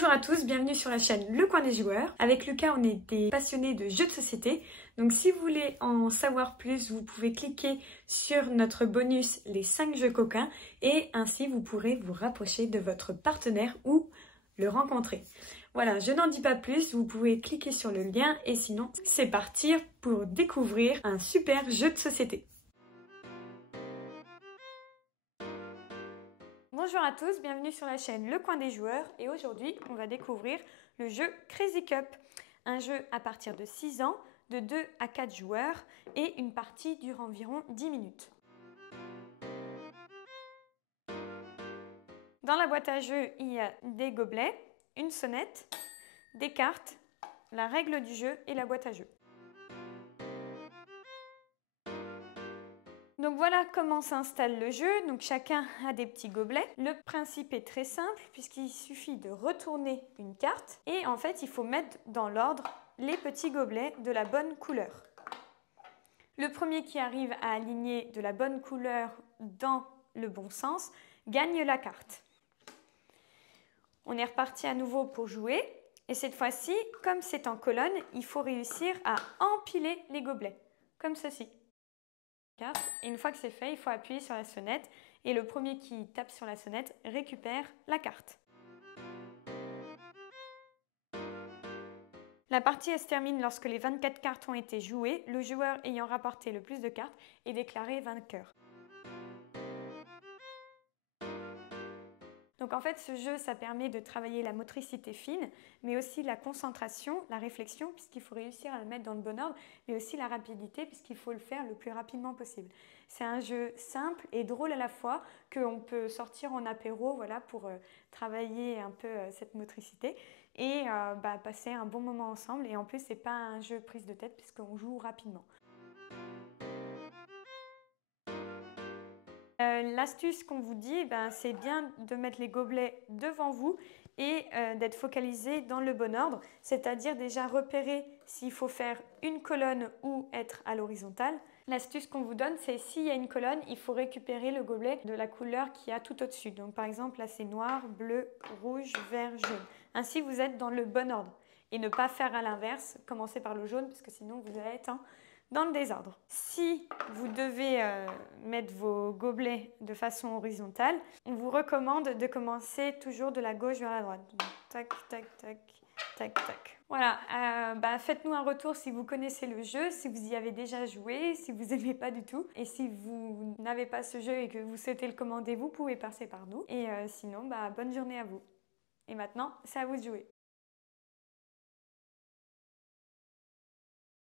Bonjour à tous, bienvenue sur la chaîne Le Coin des Joueurs. Avec Lucas, on est des passionnés de jeux de société. Donc si vous voulez en savoir plus, vous pouvez cliquer sur notre bonus les 5 jeux coquins et ainsi vous pourrez vous rapprocher de votre partenaire ou le rencontrer. Voilà, je n'en dis pas plus, vous pouvez cliquer sur le lien et sinon c'est parti pour découvrir un super jeu de société. Bonjour à tous, bienvenue sur la chaîne Le Coin des Joueurs et aujourd'hui on va découvrir le jeu Crazy Cup, un jeu à partir de 6 ans, de 2 à 4 joueurs et une partie dure environ 10 minutes. Dans la boîte à jeu, il y a des gobelets, une sonnette, des cartes, la règle du jeu et la boîte à jeu. Donc voilà comment s'installe le jeu. Donc chacun a des petits gobelets. Le principe est très simple puisqu'il suffit de retourner une carte et en fait il faut mettre dans l'ordre les petits gobelets de la bonne couleur. Le premier qui arrive à aligner de la bonne couleur dans le bon sens gagne la carte. On est reparti à nouveau pour jouer et cette fois-ci, comme c'est en colonne, il faut réussir à empiler les gobelets comme ceci. Et une fois que c'est fait, il faut appuyer sur la sonnette et le premier qui tape sur la sonnette récupère la carte. La partie se termine lorsque les 24 cartes ont été jouées, le joueur ayant rapporté le plus de cartes est déclaré vainqueur. Donc en fait, ce jeu, ça permet de travailler la motricité fine, mais aussi la concentration, la réflexion, puisqu'il faut réussir à le mettre dans le bon ordre, mais aussi la rapidité, puisqu'il faut le faire le plus rapidement possible. C'est un jeu simple et drôle à la fois, qu'on peut sortir en apéro, voilà, pour travailler un peu cette motricité et passer un bon moment ensemble. Et en plus, c'est pas un jeu prise de tête, puisqu'on joue rapidement. L'astuce qu'on vous dit, c'est bien de mettre les gobelets devant vous et d'être focalisé dans le bon ordre, c'est-à-dire déjà repérer s'il faut faire une colonne ou être à l'horizontale. L'astuce qu'on vous donne, c'est s'il y a une colonne, il faut récupérer le gobelet de la couleur qu'il y a tout au-dessus. Donc par exemple, là c'est noir, bleu, rouge, vert, jaune. Ainsi, vous êtes dans le bon ordre. Et ne pas faire à l'inverse, commencer par le jaune, parce que sinon vous allez être dans le désordre. Si vous devez mettre vos gobelets de façon horizontale, on vous recommande de commencer toujours de la gauche vers la droite. Donc, tac, tac, tac, tac, tac. Voilà, faites-nous un retour si vous connaissez le jeu, si vous y avez déjà joué, si vous n'aimez pas du tout. Et si vous n'avez pas ce jeu et que vous souhaitez le commander, vous pouvez passer par nous. Et sinon, bonne journée à vous. Et maintenant, c'est à vous de jouer.